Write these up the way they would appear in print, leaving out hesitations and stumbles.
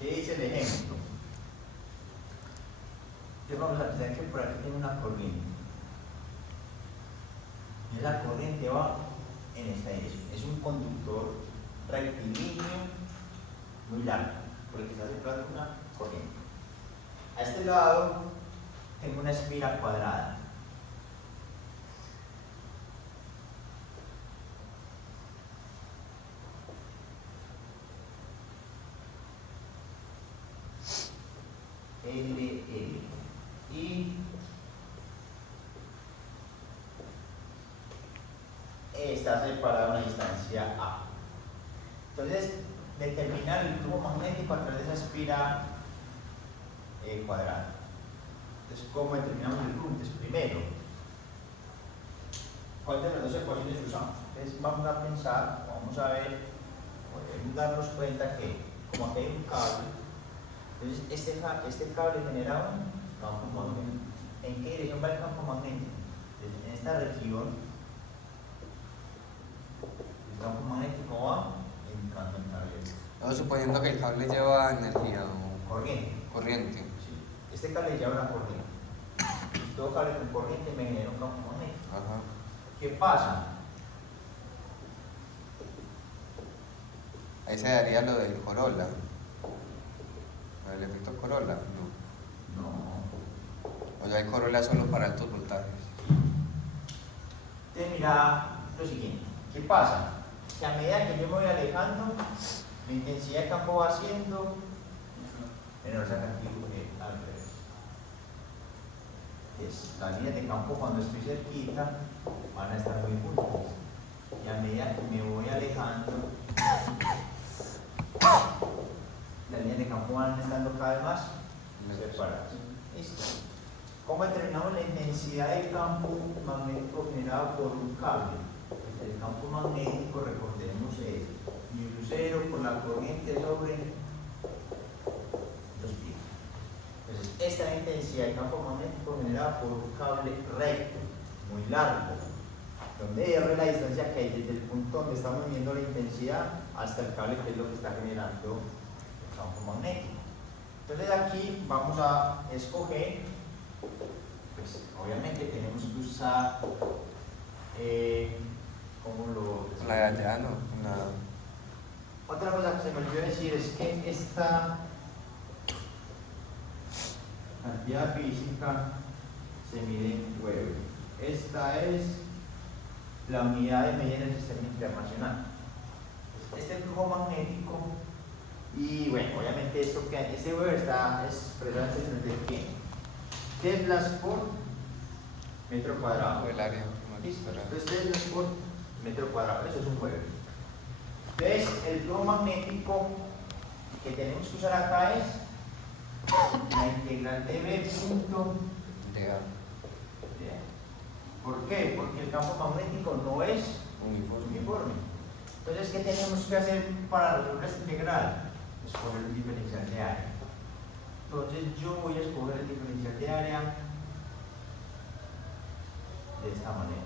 ¿Qué dice el ejemplo? Entonces vamos a pensar que por aquí tiene una corriente. Y esa corriente va en esta dirección. Es un conductor rectilíneo muy largo, por el que está circulando una corriente. A este lado tengo una espira cuadrada. LL y está separada a una distancia A. Entonces, determinar el flujo magnético a través de esa espira cuadrada. Entonces, ¿cómo determinamos el flujo? Entonces, primero, ¿cuál de las dos ecuaciones usamos? Entonces, vamos a pensar, vamos a ver, podemos darnos cuenta que, como aquí hay un cable, entonces este cable genera un campo magnético. ¿En qué dirección va el campo magnético? Entonces, en esta región, el campo magnético va entrando en cable. No, suponiendo que el cable lleva energía o corriente. Sí. Este cable lleva una corriente. Todo cable con corriente me genera un campo magnético. Ajá. ¿Qué pasa? Ahí se daría lo del Corolla. ¿El efecto Corolla? No. No. O sea, el Corolla solo para altos voltajes. Entonces mira lo siguiente. ¿Qué pasa? Que a medida que yo me voy alejando, la intensidad de campo va siendo menor. O sea, aquí al revés. Las líneas de campo cuando estoy cerquita van a estar muy juntas. Y a medida que me voy alejando, las líneas de campo van estando cada vez más separadas. Listo. ¿Cómo determinamos la intensidad del campo magnético generado por un cable? El campo magnético, recordemos, es μ0 por la corriente sobre 2π. Entonces, esta es la intensidad del campo magnético generado por un cable recto, muy largo, donde R es la distancia que hay desde el punto donde estamos midiendo la intensidad hasta el cable, que es lo que está generando el campo magnético. Entonces aquí vamos a escoger, pues obviamente tenemos que usar, ¿cómo lo...? La de allá, ¿no? Otra cosa que se me olvidó decir es que esta cantidad física se mide en Weber. Esta es la unidad de medida del sistema internacional. Este es el flujo magnético. Y bueno, obviamente este Weber está expresado en el de Teslas por metro cuadrado. O el área. Listo. Entonces Teslas por metro cuadrado, eso es un Weber. Entonces el flujo magnético que tenemos que usar acá es la integral de B punto De A. ¿Por qué? Porque el campo magnético no es uniforme. Entonces, ¿qué tenemos que hacer para resolver esta integral? Escoger el diferencial de área. Entonces, yo voy a escoger el diferencial de área de esta manera.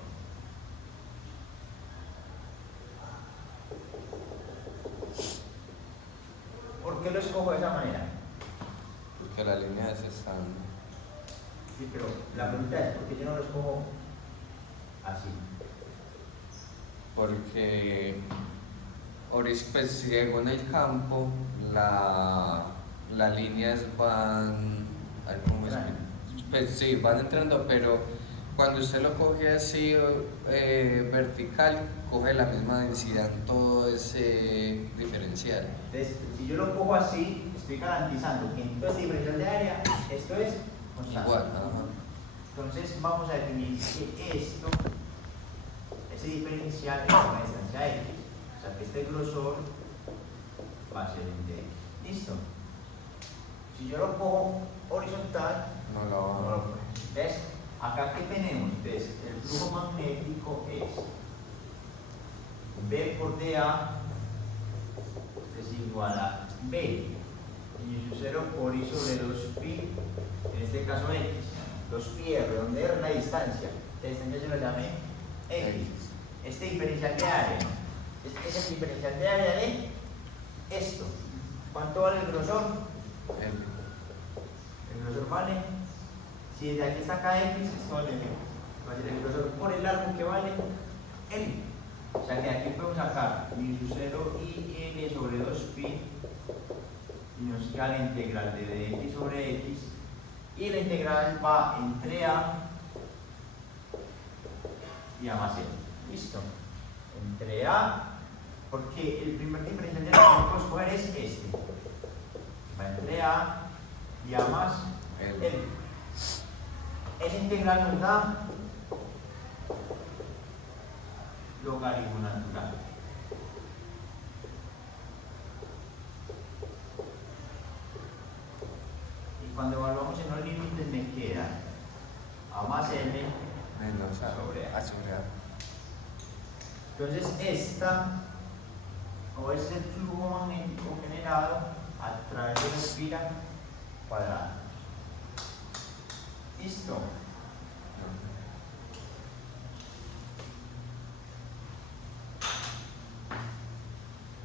¿Por qué lo escojo de esa manera? Porque la línea es esta. Sí, pero la pregunta es, ¿por qué yo no lo escojo así? Porque pues, según el campo, las líneas van, ¿cómo es? Pues sí, van entrando, pero cuando usted lo coge así vertical, coge la misma densidad en todo ese diferencial. Entonces, si yo lo cojo así, estoy garantizando que en todo este diferencial de área, esto es constante. Igual, ajá. Entonces vamos a definir que ese diferencial es una distancia x. O sea que este grosor va a ser el de x. ¿Listo? Si yo lo cojo horizontal, No lo no lo cojo. Entonces, acá ¿qué tenemos? Entonces, el flujo magnético es B por dA es igual a B y 0 por I sobre 2pi, en este caso x. 2pi redondeo es la distancia. La distancia se lo llamé x. Este diferencial de área es el diferencial de área de esto. ¿Cuánto vale el grosor? L. El grosor vale, si desde aquí saca X, esto vale M. Va a ser el grosor por el largo que vale L. O sea que aquí podemos sacar mi sub 0 y L sobre 2pi y nos queda la integral de dx sobre x y la integral va entre a y a más L. ¿Listo? Entre a, porque el primer diferencial de que podemos coger es este. Va entre a y a más L. L. Esa integral nos da logaritmo natural. Y cuando evaluamos en los límites me queda a más L Menos A sobre A. A sobre A. Entonces esta, o es el flujo magnético generado a través de la espira cuadrada. ¿Listo?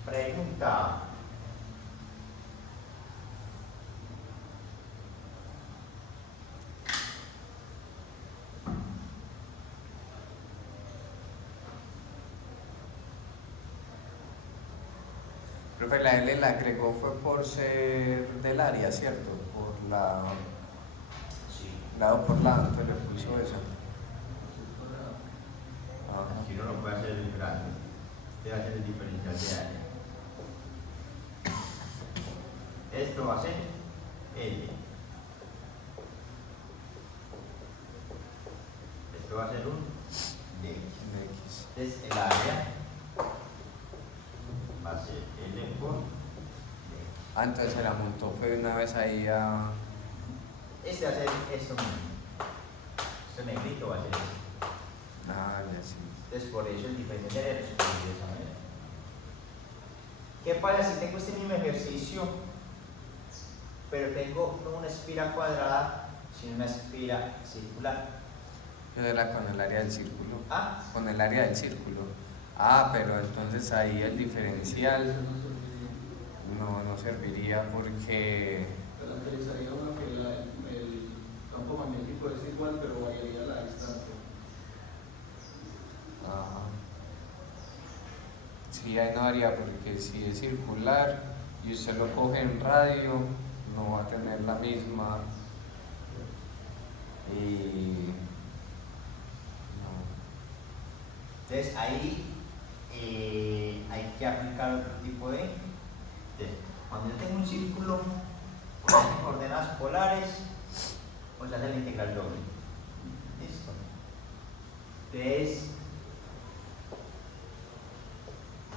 Pregunta. Profe, la L la agregó fue por ser del área, ¿cierto? Por la Sí. lado por lado, entonces le puso eso. Ajá. Si no lo puede hacer el grande, debe hacer el diferencial de área. Esto va a ser L. Esto va a ser un dx. X. Entonces el área va a ser L por dx. Ah, entonces se la montó, fue una vez ahí a... Este va a ser esto mismo. Esto negrito va a ser esto. Ah, ya sí. Entonces por eso el diferencial de área se escribe de esa manera. ¿Qué pasa si tengo este mismo ejercicio, pero tengo no una espira cuadrada, sino una espira circular? Yo era con el área del círculo. Ah, Con el área del círculo. Ah, pero entonces ahí el diferencial no serviría porque... Pero interesaría uno que el campo magnético es igual, pero variaría la distancia. Ah, sí, ahí no haría porque si es circular y usted lo coge en radio, no va a tener la misma. Y... no. entonces ahí hay que aplicar otro tipo de... Entonces, cuando yo tengo un círculo con coordenadas polares, pues hace la integral doble. Listo. Entonces,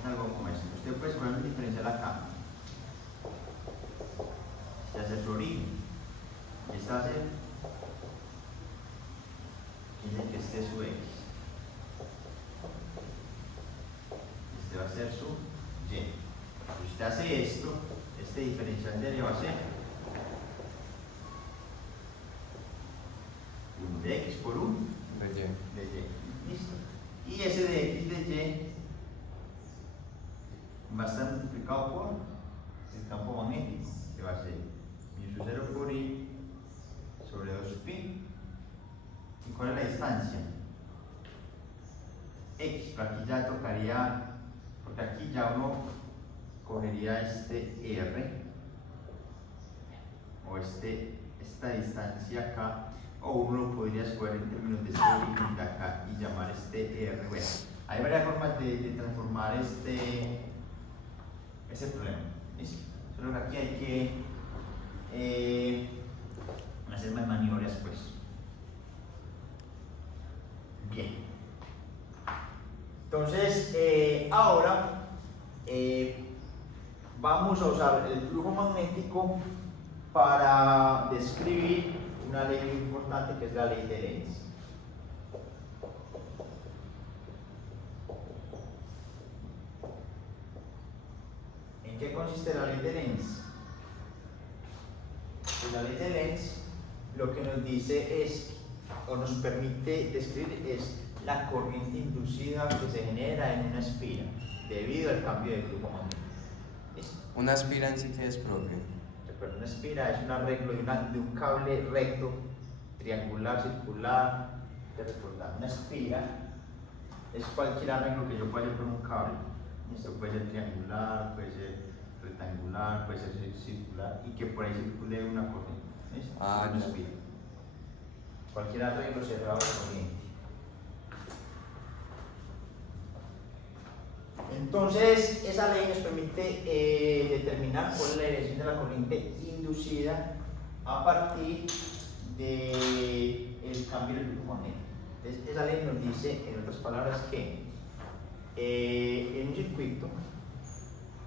algo como esto. Usted puede poner un diferencial acá. Este va a ser su origen. Y este va a ser. Dice que este es su x. Este va a ser su y. Si usted hace esto, este diferencial de área va a ser un de x por un De Y. de y. Listo. Y ese de x de y va a estar multiplicado por el campo magnético, que va a ser mi sub 0 por i sobre 2pi. ¿Y cuál es la distancia? X, pero aquí ya tocaría, porque aquí ya uno cogería este R o esta distancia acá, o uno lo podría escoger en términos de este origen de acá y llamar este R. Bueno, hay varias formas de transformar ese problema. ¿Listo? Solo que aquí hay que hacer más maniobras, pues. Bien. Entonces, ahora vamos a usar el flujo magnético para describir una ley muy importante que es la ley de Lenz. ¿En qué consiste la ley de Lenz? Pues la ley de Lenz lo que nos dice es, o nos permite describir, es la corriente inducida que se genera en una espira debido al cambio de flujo magnético. ¿Listo? Una espira en sí que es, profe. Recuerda, una espira es un arreglo de un cable recto, triangular, circular. Te recordar, una espira es cualquier arreglo que yo pueda hacer con un cable. Esto puede ser triangular, puede ser rectangular, puede ser circular y que por ahí circule una corriente. ¿Listo? Ah, Una ya. espira. Cualquier arreglo cerrado de corriente. Entonces, esa ley nos permite determinar cuál es la dirección de la corriente inducida a partir del cambio del flujo magnético. Entonces, esa ley nos dice, en otras palabras, que en un circuito,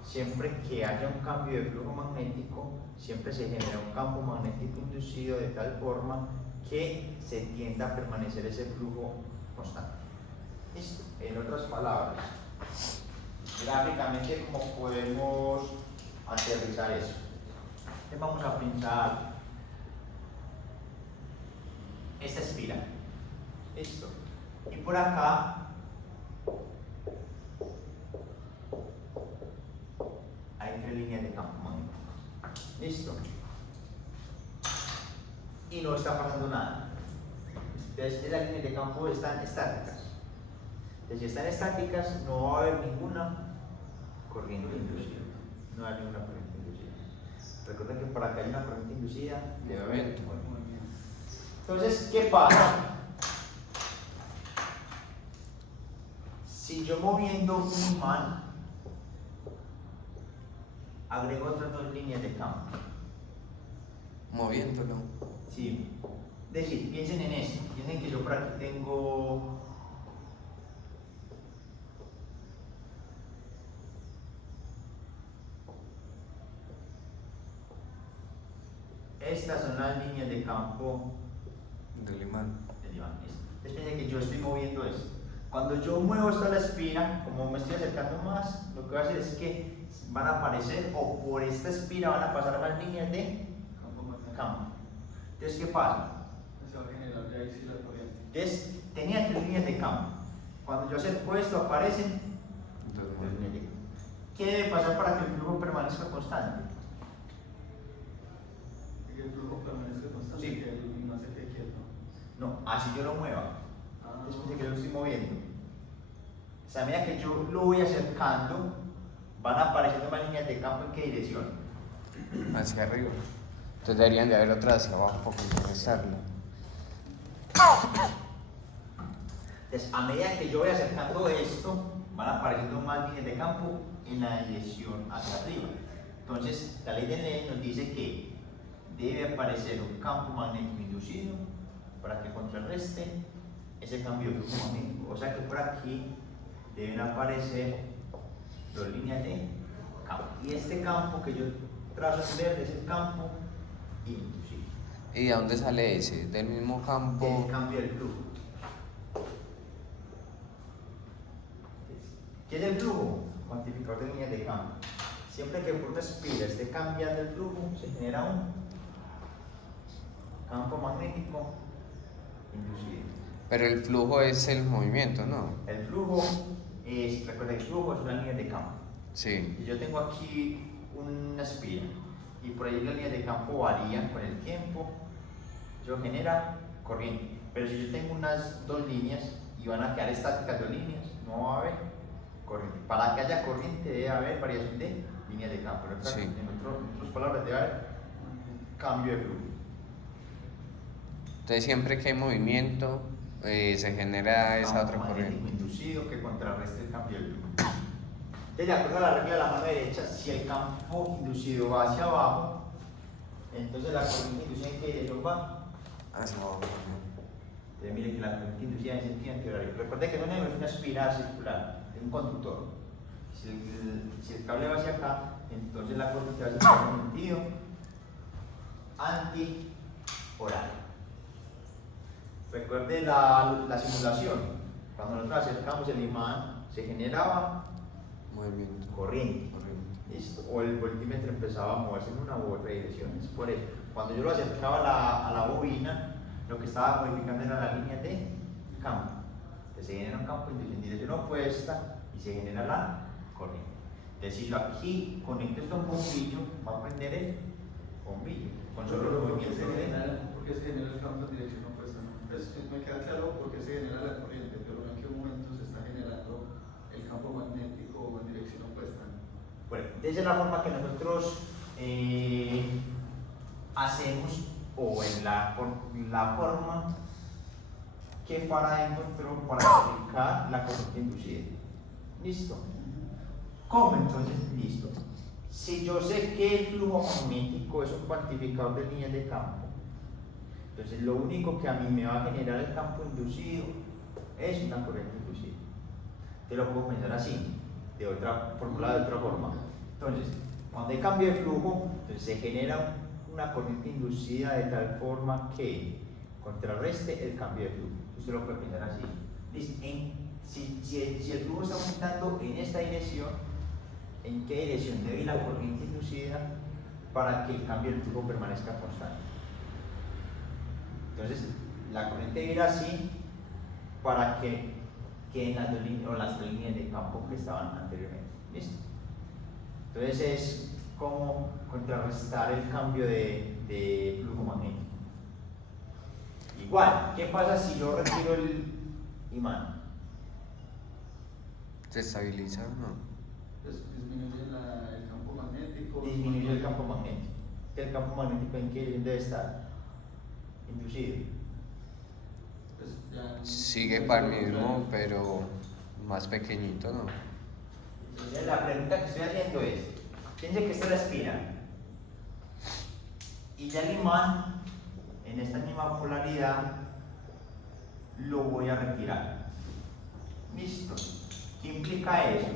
siempre que haya un cambio de flujo magnético, siempre se genera un campo magnético inducido de tal forma que se tienda a permanecer ese flujo constante. ¿Listo? En otras palabras, gráficamente, ¿cómo podemos aterrizar eso? Entonces vamos a pintar esta espira. ¿Listo? Y por acá hay 3 líneas de campo magnético. ¿Listo? Y no está pasando nada. Entonces, esas líneas de campo están estáticas. Entonces, si están estáticas, no va a haber ninguna corriente inducida. No va a haber ninguna corriente inducida. Recuerden que para que haya una corriente inducida debe haber movimiento. Entonces, ¿qué pasa? Si yo moviendo un imán agrego otras 2 líneas de campo. Moviéndolo. Sí. Es decir, piensen en esto. Piensen que yo por aquí tengo estas son las líneas de campo Del imán. del imán. Entonces piensen que yo estoy moviendo esto. Cuando yo muevo esta la espira, como me estoy acercando más, lo que voy a hacer es que van a aparecer, o por esta espira van a pasar más líneas de campo. Entonces, ¿qué pasa? Se va a generar ya ahí sí la corriente. Entonces, tenía 3 líneas de campo. Cuando yo acerco esto, aparecen 3 Entonces, líneas de campo. ¿Qué debe pasar para que el flujo permanezca constante? Y que el flujo permanezca constante, Sí. que el imán se quede quieto. No, así yo lo mueva. Después de que yo lo estoy moviendo. O sea, a medida que yo lo voy acercando, van apareciendo más líneas de campo. ¿En qué dirección? hacia arriba. Entonces deberían de haber otras hacia abajo para contrarrestarlo. Entonces, a medida que yo voy acercando esto, van apareciendo más líneas de campo en la dirección hacia arriba. Entonces, la ley de Ley nos dice que debe aparecer un campo magnético inducido para que contrarreste ese cambio de flujo magnético. O sea que por aquí deben aparecer 2 líneas de campo. Y este campo que yo trazo en verde es el campo inducido. ¿Y de dónde sale ese? Del mismo campo. El cambio del flujo. ¿Qué es el flujo? Cuantificador de líneas de campo. Siempre que por una espira esté cambiando el flujo, se genera un campo magnético inducido. Pero el flujo es el movimiento, ¿no? El flujo es, recuerda, el flujo es una línea de campo. Sí. Y yo tengo aquí una espira y por ahí las líneas de campo varían con el tiempo, yo genera corriente. Pero si yo tengo unas 2 líneas y van a quedar estáticas 2 líneas, no va a haber corriente. Para que haya corriente debe haber variación de líneas de campo. Sí. En otras palabras, debe haber cambio de flujo. Entonces siempre que hay movimiento se genera esa otra Campo magnético corriente. inducido que contrarreste el cambio del flujo. Entonces, de acuerdo a la regla de la mano derecha, si el campo inducido va hacia abajo, entonces la corriente inducida en qué dirección va. Hacia abajo. Entonces, mire que la corriente inducida en sentido antihorario. Recuerde que no es una espiral circular, es un conductor. Si el cable va hacia acá, entonces la corriente va hacia un sentido antihorario. Recuerde la simulación. Cuando nosotros acercamos el imán, se generaba Movimiento. corriente. ¿Listo? O el voltímetro empezaba a moverse en una u otra dirección. Es por eso. Cuando yo lo acercaba a la bobina, lo que estaba modificando era la línea de campo. Entonces se genera un campo en dirección opuesta y se genera la corriente. Decirlo aquí, conecto esto a un bombillo, va a prender el bombillo. Con solo los ¿Por qué movimientos se de genera, por qué se genera el campo en dirección opuesta? ¿No? Pues, me queda claro por qué se genera la corriente, pero en qué momento se está generando el campo magnético en dirección opuesta. Bueno, esa es la forma que nosotros hacemos, o en la forma que Faraday encontró para explicar la corriente inducida. ¿Listo? ¿Cómo entonces? Listo. Si yo sé que el flujo magnético es un cuantificador de líneas de campo, entonces lo único que a mí me va a generar el campo inducido es una corriente inducida. Te lo puedo pensar así, formulado de otra forma. Entonces, cuando hay cambio de flujo, entonces se genera una corriente inducida de tal forma que contrarreste el cambio de flujo. Usted lo puede pensar así. Si el flujo está aumentando en esta dirección, ¿en qué dirección debe ir la corriente inducida para que el cambio del flujo permanezca constante? Entonces, la corriente debe ir así para que queden las dos líneas, o las tres líneas de campo que estaban anteriormente. ¿Listo? Entonces es como contrarrestar el cambio de flujo magnético. Igual, ¿qué pasa si yo retiro el imán? ¿Se estabiliza o no? Disminuye el campo magnético. Disminuye el campo magnético. ¿El campo magnético en qué dirección debe estar? Inducido. Pues ya, Sigue para el mismo, pero más pequeñito, ¿no? Entonces, la pregunta que estoy haciendo es, piense que esta es la espina y ya el imán en esta misma polaridad lo voy a retirar. Listo. ¿Qué implica eso?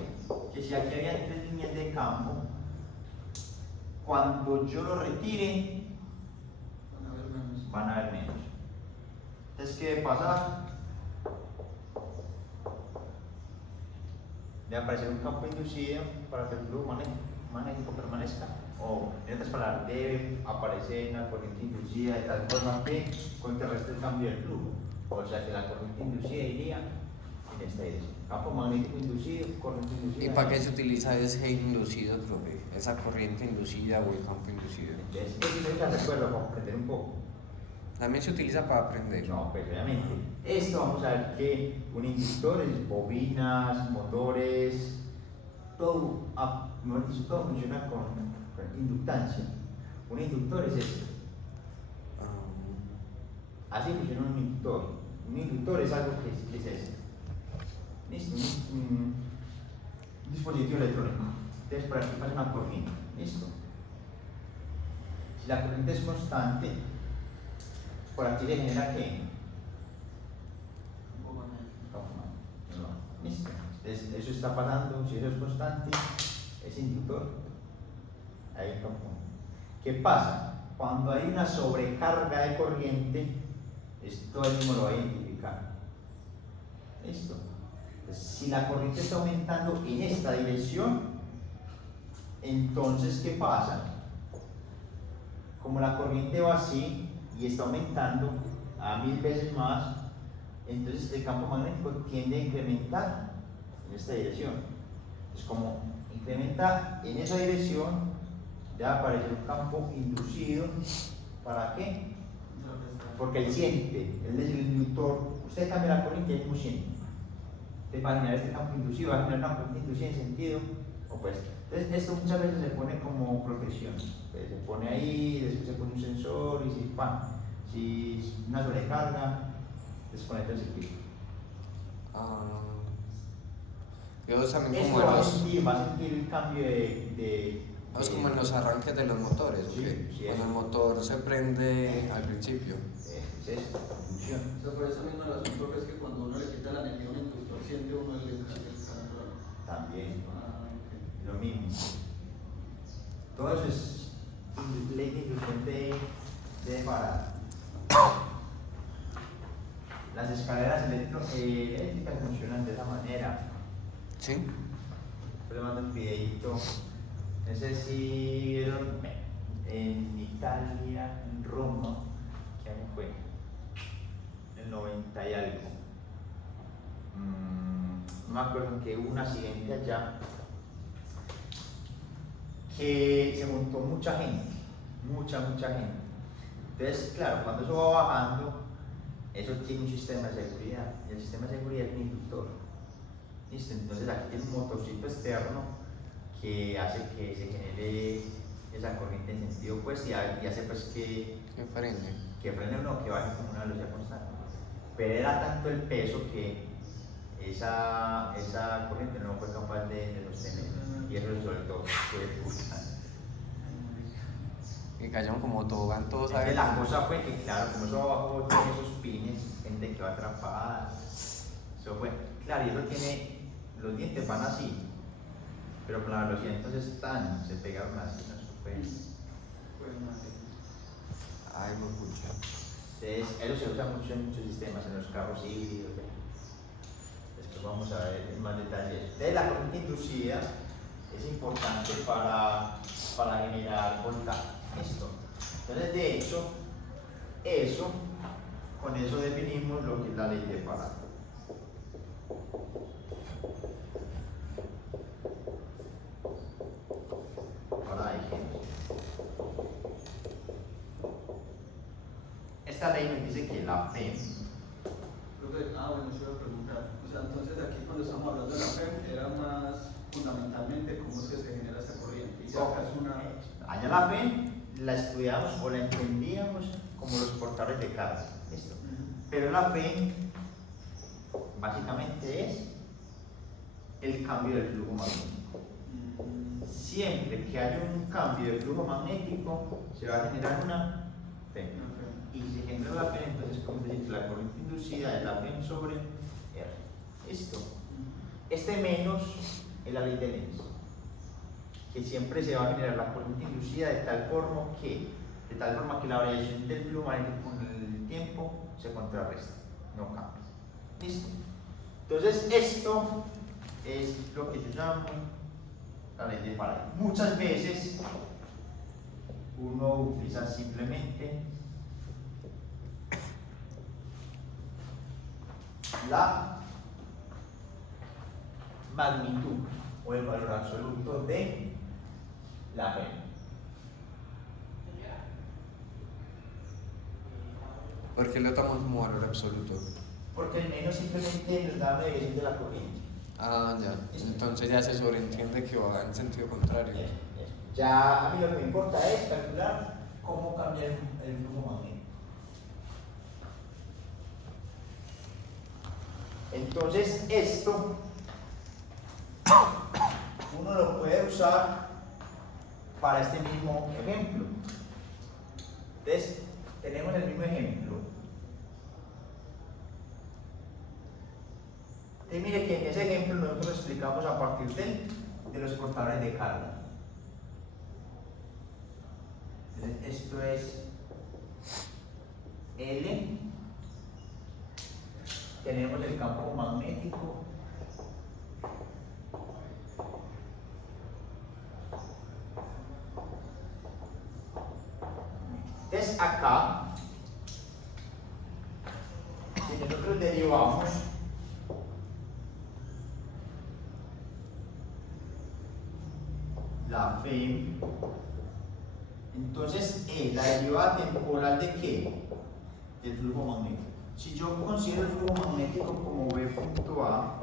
Que si aquí había tres líneas de campo, cuando yo lo retire van a haber menos. Entonces, ¿qué debe pasar? Debe aparecer un campo inducido para que el flujo magnético permanezca, o en otras palabras, debe aparecer una corriente inducida de tal forma que contrarreste el cambio del flujo, o sea que la corriente inducida iría en esta dirección. Campo magnético inducido, corriente inducida. ¿Y para qué se utiliza ese inducido, profe? Esa corriente inducida o el campo inducido. Entonces, eso es recuerdo para aprender un poco. También se utiliza para aprender. No, pues obviamente. Esto vamos a ver que un inductor es bobinas, motores, todo, mejor dicho, todo funciona con inductancia. Un inductor es esto. Así funciona un inductor. Un inductor es algo que es esto. ¿Listo? Un dispositivo electrónico. Entonces, por aquí pasa una corriente. ¿Listo? Si la corriente es constante, por aquí se genera ¿qué? ¿Listo? Entonces, eso está pasando, si eso es constante, es inductor. Ahí está. ¿Qué pasa? Cuando hay una sobrecarga de corriente, esto él mismo lo va a identificar. ¿Listo? Entonces, si la corriente está aumentando en esta dirección, entonces ¿qué pasa? Como la corriente va así y está aumentando a 1000 veces más, entonces el campo magnético tiende a incrementar en esta dirección. Entonces, como incrementa en esa dirección, debe aparecer un campo inducido. ¿Para qué? Porque él siente, él es el inductor. Usted cambia la corriente y él mismo siente. Entonces, va a generar este campo inducido, va a generar una corriente inducida en sentido opuesto. Entonces, esto muchas veces se pone como protección. Entonces, se pone ahí, después se pone un sensor y si una sobrecarga, desconecta el circuito. Yo también Esto como va a sentir el cambio es como en los arranques de los motores, ¿ok? Sí, Cuando el motor se prende al principio. es esto, función. O sea, por eso mismo el asunto es que cuando uno le quita la energía a un inductor, siente uno el calor. También, Okay. lo mismo. Todo eso es ley de inducción de Faraday. Las escaleras eléctricas funcionan de esa manera. ¿Sí? Les mando un videito. No sé si vieron en Italia, en Roma, ¿qué año fue? El 90 y algo. No me acuerdo que hubo un accidente allá que se montó mucha gente, mucha gente. Entonces, claro, cuando eso va bajando, eso tiene un sistema de seguridad, y el sistema de seguridad es un inductor. ¿Listo? Entonces aquí tiene un motorcito externo que hace que se genere esa corriente en sentido opuesto y hace pues que frene o no, que baje como una velocidad constante. Pero era tanto el peso que esa corriente no fue capaz de sostener y eso se soltó. Fue puta. Y cayeron como tobogán todos a ver. La cosa fue que, claro, como eso abajo tiene esos pines, gente que va atrapada. Eso fue, claro, y eso tiene, los dientes van así, pero con la velocidad entonces se pegaron así, no eso fue. Ay, me escucha. Entonces, eso se usa mucho en muchos sistemas, en los carros híbridos. Después vamos a ver en más detalles. Entonces, la corriente inducida es importante para generar voltaje. ¿Listo? Entonces, de hecho, con eso definimos lo que es la ley de Faraday. Esta ley nos dice que la FEM. Profe, bueno, se iba a preguntar. O sea, entonces aquí cuando estamos hablando de la FEM era más fundamentalmente cómo es que se genera esta corriente. Y acá es una. Allá la FEM la estudiamos o la entendíamos como los portadores de carga. ¿Listo? Pero la FEM básicamente es el cambio del flujo magnético. Siempre que haya un cambio de flujo magnético, se va a generar una FEM. Y si se genera la FEM, entonces, como decir, la corriente inducida es la FEM sobre R. ¿Listo? Este menos es la ley de Lenz, que siempre se va a generar la corriente inducida de tal forma que la variación del flujo magnético con el tiempo se contrarresta, no cambia. ¿Listo? Entonces, esto es lo que yo llamo la ley de Faraday. Muchas veces uno utiliza simplemente la magnitud o el valor absoluto de la FEM. ¿Por qué lo tomamos como valor absoluto? Porque el menos simplemente nos da la medición de la corriente. Ah, ya. Entonces ya se sobreentiende que va en sentido contrario. Ya a mí lo que me importa es calcular cómo cambia el flujo magnético. Entonces esto uno lo puede usar para este mismo ejemplo. Entonces tenemos el mismo ejemplo. Entonces mire que en ese ejemplo nosotros explicamos a partir de los portadores de carga. Entonces esto es L. Tenemos el campo magnético. Entonces acá, si nosotros derivamos la FEM, entonces la derivada temporal de ¿qué? Del flujo magnético. Si yo considero el flujo magnético como V punto A,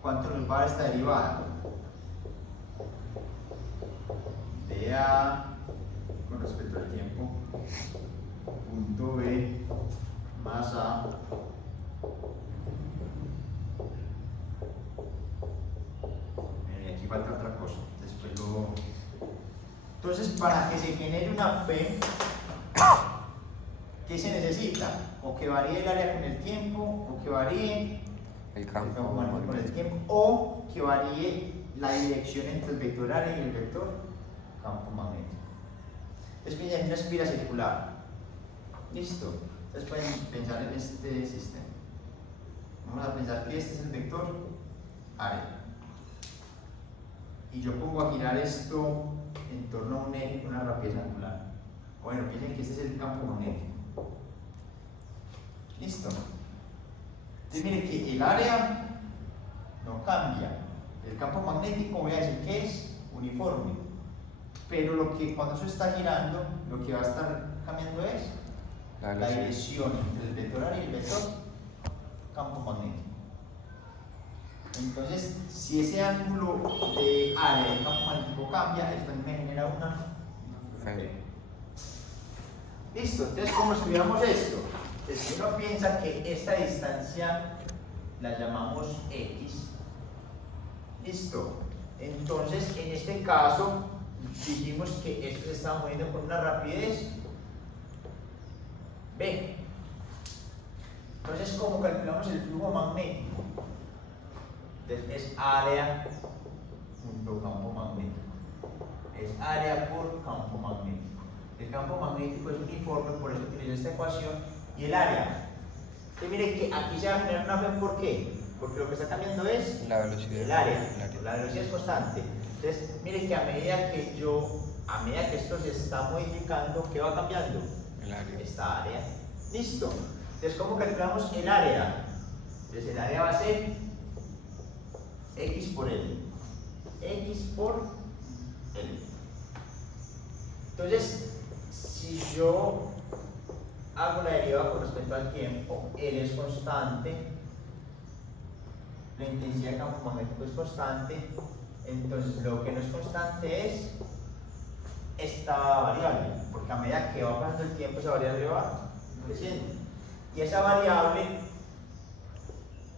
¿cuánto nos va a dar esta derivada? De A con respecto al tiempo, punto B más A aquí falta otra cosa, después lo... Entonces, para que se genere una FEM, ¿qué se necesita? O que varíe el área con el tiempo, o que varíe el campo con el tiempo, o que varíe la dirección entre el vector área y el vector campo magnético. Entonces piensa en una espira circular. ¿Listo? Entonces pueden pensar en este sistema. Vamos a pensar que este es el vector área. Y yo pongo a girar esto en torno a un eje con una rapidez angular. Bueno, piensen que este es el campo magnético. ¿Listo? Entonces miren que el área no cambia. El campo magnético, voy a decir que es uniforme. Pero cuando eso está girando, lo que va a estar cambiando es la dirección entre el vector área y el vector campo magnético. Entonces, si ese ángulo de área del campo magnético cambia, esto también me genera una F. Listo, entonces, ¿cómo estudiamos esto? Entonces, si uno piensa que esta distancia la llamamos X, listo. Entonces, en este caso, dijimos que esto se está moviendo con una rapidez V. Entonces, ¿cómo calculamos el flujo magnético? Entonces, es área punto campo magnético. Es área por campo magnético. El campo magnético es uniforme, por eso utilizo esta ecuación. Y el área. Entonces, miren que aquí se va a generar una V, ¿por qué? Porque lo que está cambiando es la velocidad. El área. La velocidad es constante. Entonces, miren que a medida que esto se está modificando, ¿qué va cambiando? El área. Esta área. Listo. Entonces, ¿cómo calculamos el área? Entonces, el área va a ser X por L. X por L. Entonces, si yo hago la derivada con respecto al tiempo, L es constante, la intensidad del campo magnético es constante, entonces lo que no es constante es esta variable, porque a medida que va pasando el tiempo, esa variable va creciendo. Y esa variable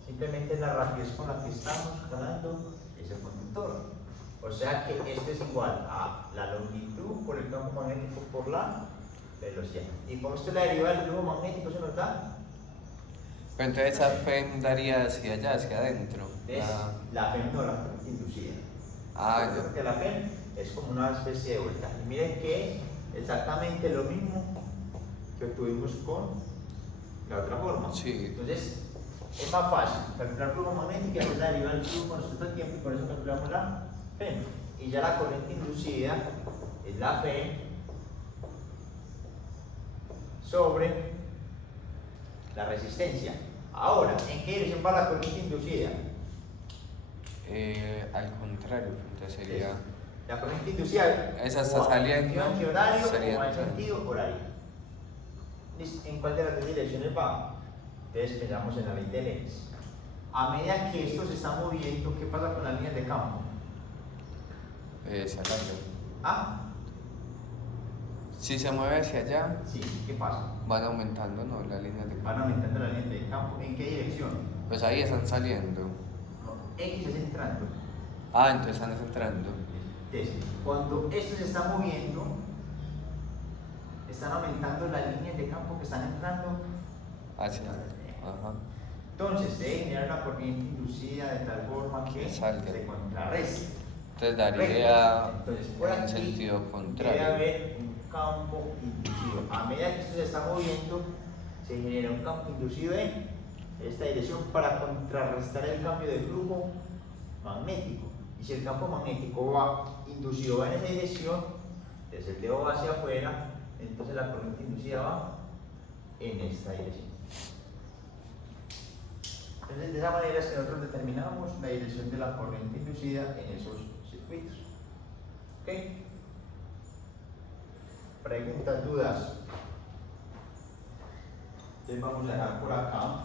simplemente es la rapidez con la que estamos jalando ese conductor. O sea que esto es igual a la longitud por el campo magnético por la velocidad. Y como esto es la derivada del flujo magnético, se nos da. Pero entonces esa F daría hacia allá, hacia adentro. Entonces, la FEM no la corriente inducida. Ah, ya. Porque la FEM es como una especie de voltaje. Y miren que es exactamente lo mismo que obtuvimos con la otra forma. Sí. Entonces, es más fácil calcular flujo magnético y hacer la derivada del flujo con respecto al tiempo, y por eso calculamos la FEM. Y ya la corriente inducida es la FEM sobre la resistencia. Ahora, ¿en qué dirección va la corriente inducida? Al contrario, entonces sería. La corriente inducida. Esa está saliendo. ¿En qué horario sería o en sentido horario? ¿En cuál de las dos direcciones va? Entonces pensamos en la ley de Lenz. A medida que esto se está moviendo, ¿qué pasa con las líneas de campo? Se alarga. ¿Ah? Si se mueve hacia allá, Sí, ¿qué pasa? van aumentando, ¿no? Las líneas de Van campo. aumentando las líneas de campo. ¿En qué dirección? Pues ahí están saliendo. No, X es entrando. Ah, entonces están entrando. Entonces, cuando esto se está moviendo, están aumentando las líneas de campo que están entrando. Hacia. Ajá. Entonces, se debe generar una corriente inducida de tal forma que salga. se contrarreste. Entonces daría Entonces, por en aquí sentido debe contrario. haber un campo inducido. A medida que esto se está moviendo, se genera un campo inducido en esta dirección para contrarrestar el cambio de flujo magnético. Y si el campo magnético va inducido va en esa dirección, desde el dedo va hacia afuera, entonces la corriente inducida va en esta dirección. Entonces, de esa manera es que nosotros determinamos la dirección de la corriente inducida en esos circuitos. ¿Ok? Preguntas, dudas. Entonces vamos a dejar por acá.